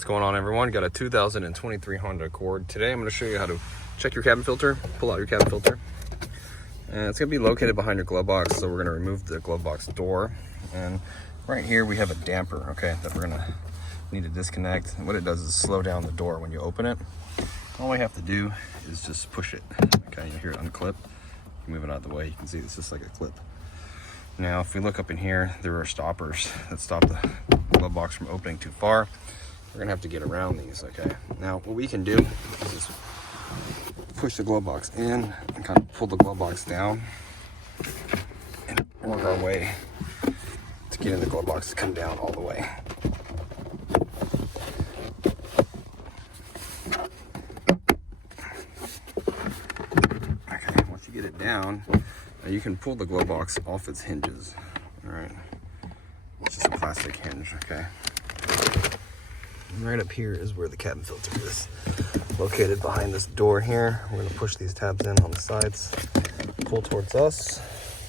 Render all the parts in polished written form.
What's going on, everyone? Got a 2023 Honda Accord. Today I'm going to show you how to check your cabin filter, pull out your cabin filter. And it's going to be located behind your glove box, so we're going to remove the glove box door. And right here we have a damper, okay, that we're going to need to disconnect. And what it does is slow down the door when you open it. All we have to do is just push it. Okay, you hear it unclip. You move it out of the way. You can see it's just like a clip. Now, if we look up in here, there are stoppers that stop the glove box from opening too far. We're gonna have to get around these, okay? Now, what we can do is just push the glove box in and kind of pull the glove box down and work our way to get in the glove box to come down all the way. Okay, once you get it down, now you can pull the glove box off its hinges, all right? It's just a plastic hinge, okay? And right up here is where the cabin filter is, located behind this door here. We're gonna push these tabs in on the sides, pull towards us,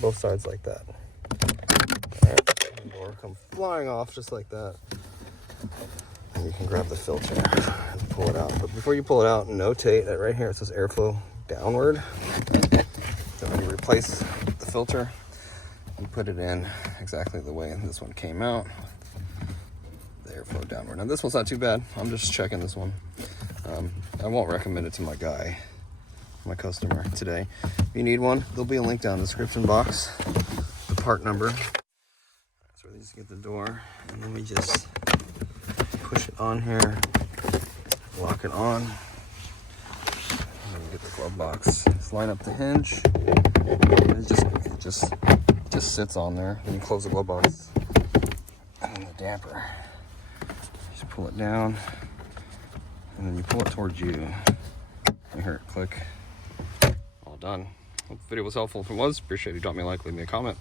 both sides like that. All right, the door come flying off just like that. And you can grab the filter and pull it out. But before you pull it out, notate that right here it says airflow downward. So when you replace the filter, you put it in exactly the way this one came out. The airflow downward. Now this one's not too bad. I'm just checking this one. I won't recommend it to my customer today. If you need one, there'll be a link down in the description box. The part number. That's where these get the door. And then we just push it on here, lock it on, and then we get the glove box. Just line up the hinge. And it just sits on there. Then you close the glove box. And then the damper. Just pull it down. And then you pull it towards you. You hear it click. All done. Hope the video was helpful. If it was, appreciate you. Drop me a like, leave me a comment.